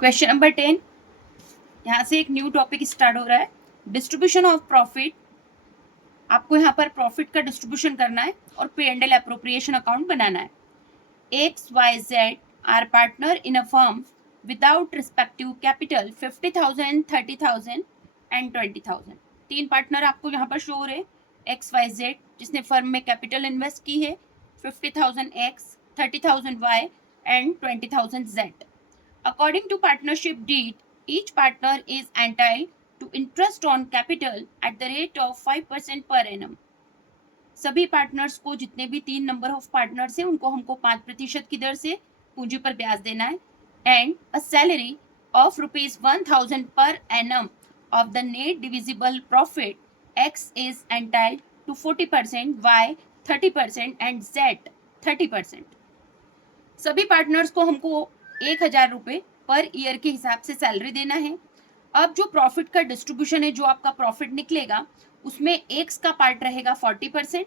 Question number 10, यहाँ से एक न्यू टॉपिक स्टार्ट हो रहा है, डिस्ट्रीब्यूशन ऑफ प्रॉफिट। आपको यहाँ पर प्रॉफिट का डिस्ट्रीब्यूशन करना है और P&L एप्रोप्रिएशन अकाउंट बनाना है। X Y Z are partner in a firm without respective capital 50,000, 30,000 and 20,000। तीन पार्टनर आपको यहाँ पर शो हो रहे, एक्स वाई जेड जिसने फर्म में कैपिटल इन्वेस्ट की है 50,000 X, 30,000 Y and 20,000 Z. According to partnership deed, each partner is entitled to interest on capital at the rate of 5% per annum. सभी पार्टनर्स को, जितने भी तीन नंबर ऑफ पार्टनर्स हैं, उनको हमको 5% की दर से पूंजी पर ब्याज देना है। And a salary of ₹1,000 per annum of the net divisible profit X is entitled to 40%, Y 30% and Z 30%। सभी पार्टनर्स को हमको 1,000 रुपये पर ईयर के हिसाब से सैलरी देना है। अब जो प्रॉफिट का डिस्ट्रीब्यूशन है, जो आपका प्रॉफिट निकलेगा, उसमें एक्स का पार्ट रहेगा 40%,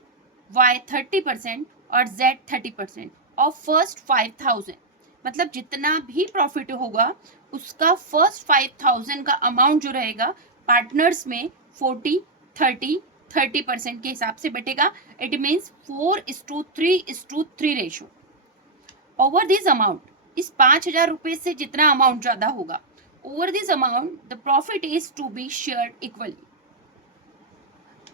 वाई 30% और जेड 30% ऑफ फर्स्ट 5,000। मतलब जितना भी प्रॉफिट होगा उसका फर्स्ट 5,000 का अमाउंट जो रहेगा पार्टनर्स में 40, 30, 30% के हिसाब से बटेगा। It means 4:3:3 ratio. Over this amount, इस 5,000 रुपये से जितना अमाउंट ज्यादा होगा, over this amount the profit is to be shared equally.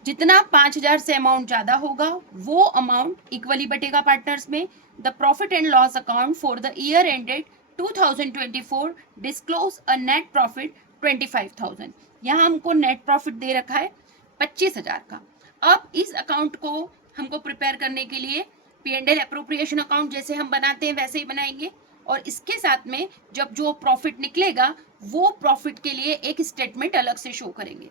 जितना 5,000 से अमाउंट ज्यादा होगा वो अमाउंट इक्वली बटेगा पार्टनर्स में। The profit and loss account for the year ended 2024 disclose a net profit 25,000। यहाँ हमको नेट प्रॉफिट दे रखा है 25,000 का। अब इस अकाउंट को हमको प्रिपेयर करने के लिए P&L एप्रोप्रिएशन अकाउंट जैसे हम बनाते हैं वैसे ही बनाएंगे, और इसके साथ में जब जो प्रॉफिट निकलेगा वो प्रॉफिट के लिए एक स्टेटमेंट अलग से शो करेंगे।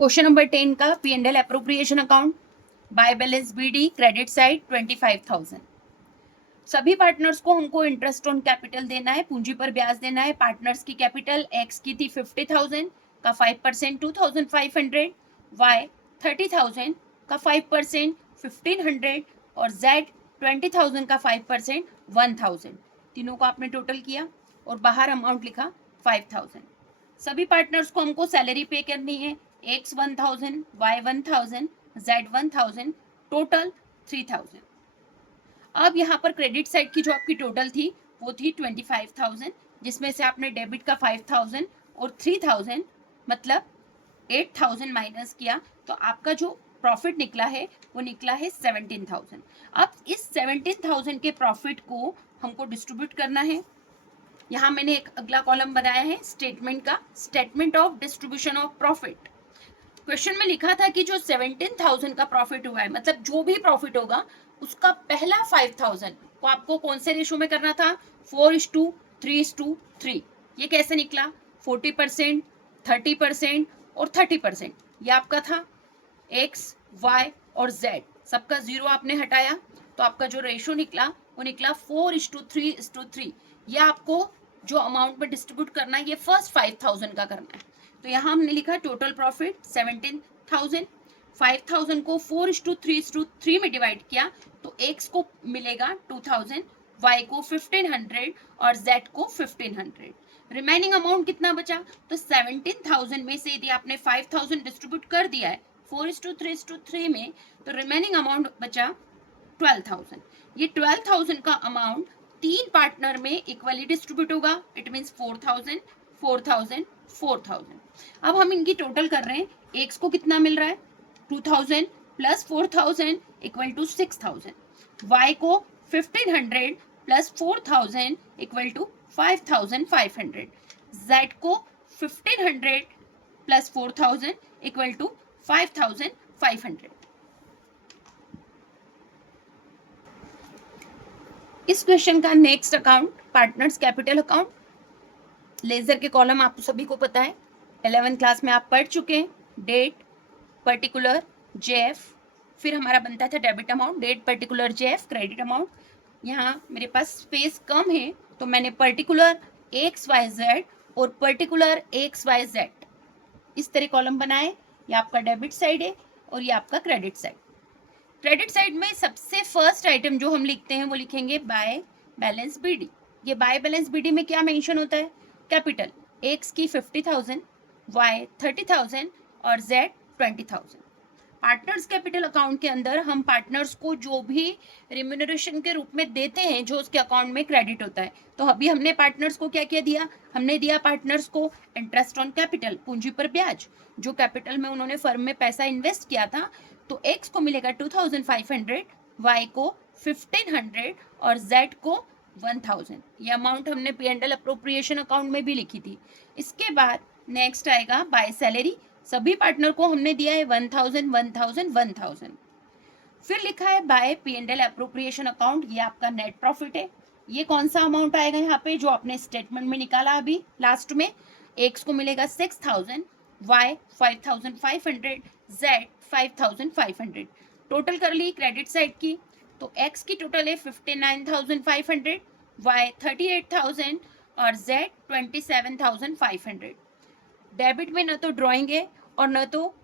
क्वेश्चन नंबर 10 का P&L appropriation account, by balance BD, credit side 25,000। सभी पार्टनर्स को हमको इंटरेस्ट ऑन कैपिटल देना है, पूंजी पर ब्याज देना है। पार्टनर्स की कैपिटल एक्स की थी 50,000 का 5% 2,500, वाई 30,000 का 5% 1,500 और जेड 20,000 का 5% 1,000। तीनों को आपने टोटल किया और बाहर अमाउंट लिखा 5,000। सभी पार्टनर्स को हमको सैलरी पे करनी है, एक्स 1,000, वाई 1,000, जेड 1,000, टोटल 3,000। अब यहाँ पर क्रेडिट साइड की जो आपकी टोटल थी वो थी 25,000, जिसमें से आपने डेबिट का 5,000 और 3,000 मतलब 8,000 माइनस किया, तो आपका जो प्रॉफिट निकला है वो निकला है 17,000। अब इस 17,000 के प्रॉफिट को हमको डिस्ट्रीब्यूट करना है। यहाँ मैंने एक अगला कॉलम बनाया है स्टेटमेंट का, statement of distribution of profit. Question में लिखा था कि जो 17,000 का प्रॉफिट हुआ है, मतलब जो भी प्रॉफिट होगा उसका पहला 5,000 को आपको कौन से रेशो में करना था, 4:3:3। ये कैसे निकला, 40%, 30% और 30%। ये आपका था एक्स, वाई और जेड, सबका जीरो आपने हटाया तो आपका जो रेशो निकला वो निकला 4:3:3। ये आपको जो अमाउंट में डिस्ट्रीब्यूट करना है ये फर्स्ट 5,000 का करना है। तो यहाँ हमने लिखा टोटल प्रॉफिट 17,000, 5,000 को 4:3:3 में डिवाइड किया तो एक्स को मिलेगा 2,000, वाई को 1,500 और जेड को 1,500। रिमेनिंग अमाउंट कितना बचा, तो 17,000 में से यदि आपने 5,000 डिस्ट्रीब्यूट कर दिया है 4:3:3 में, तो रिमेनिंग अमाउंट बचा 12,000। ये 12,000 का अमाउंट तीन पार्टनर में इक्वली डिस्ट्रीब्यूट होगा। It means 4,000, 4,000, 4,000। अब हम इनकी टोटल कर रहे हैं, एक्स को कितना मिल रहा है 2,000 प्लस 4,000 इक्वल टू 6,000, वाई को 1,500 प्लस 4,000 इक्वल टू 5,500, जेड को 1,500 प्लस 4,000 इक्वल टू 5,500। इस क्वेश्चन का next account partners capital account. Ledger के कॉलम आप सभी को पता है, 11th क्लास में आप पढ़ चुके हैं। डेट, पर्टिकुलर, जेएफ, फिर हमारा बनता था debit amount, date particular J F, credit amount. यहाँ मेरे पास स्पेस कम है तो मैंने पर्टिकुलर एक्स वाई जेड और पर्टिकुलर एक्स वाई जेड इस तरह कॉलम बनाए। ये आपका डेबिट साइड है और ये आपका क्रेडिट साइड। क्रेडिट साइड में सबसे फर्स्ट आइटम जो हम लिखते हैं वो लिखेंगे बाय बैलेंस बीडी। ये बाय बैलेंस बीडी में क्या मेंशन होता है? कैपिटल एक्स की 50,000, वाई 30,000 और जेड 20,000। पार्टनर्स कैपिटल अकाउंट के अंदर हम पार्टनर्स को जो भी रिम्यूनरेशन के रूप में देते हैं जो उसके अकाउंट में क्रेडिट होता है, तो अभी हमने पार्टनर्स को क्या क्या दिया? हमने दिया पार्टनर्स को इंटरेस्ट ऑन कैपिटल, पूंजी पर ब्याज। जो कैपिटल में उन्होंने फर्म में पैसा इन्वेस्ट किया था, तो एक्स को मिलेगा 2,500, वाई को 1,500 और जेड को 1,000। ये अमाउंट हमने P&L अप्रोप्रिएशन अकाउंट में भी लिखी थी। इसके बाद नेक्स्ट आएगा बाय सैलरी। सभी पार्टनर को हमने दिया है 1,000 1,000 1,000। फिर लिखा है बाय P&L अप्रोप्रिएशन अकाउंट, ये आपका नेट प्रॉफिट है। ये कौन सा अमाउंट आएगा यहाँ पे जो आपने स्टेटमेंट में निकाला अभी लास्ट में? एक्स को मिलेगा 6,000, वाई 5,500, जेड 5,500। टोटल कर ली क्रेडिट साइड की, तो एक्स की टोटल है 59,500, वाई 38,000 और जेड 27,500। डेबिट में न तो ड्राइंग है और न तो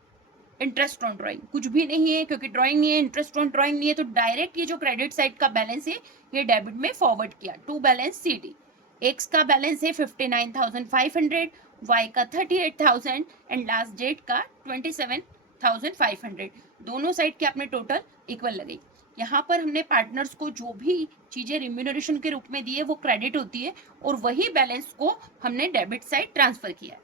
इंटरेस्ट ऑन ड्राइंग, कुछ भी नहीं है, क्योंकि ड्राइंग नहीं है, इंटरेस्ट ऑन ड्राइंग नहीं है, तो डायरेक्ट ये जो क्रेडिट साइड का बैलेंस है ये डेबिट में फॉरवर्ड किया टू बैलेंस सीडी। एक्स का बैलेंस है 59,500, वाई का 38,000 एंड लास्ट डेट का 27,500। दोनों साइड के अपने टोटल इक्वल लगे। यहाँ पर हमने पार्टनर्स को जो भी चीज़ें रिम्यूनरेशन के रूप में दी है वो क्रेडिट होती है और वही बैलेंस को हमने डेबिट साइड ट्रांसफर किया है।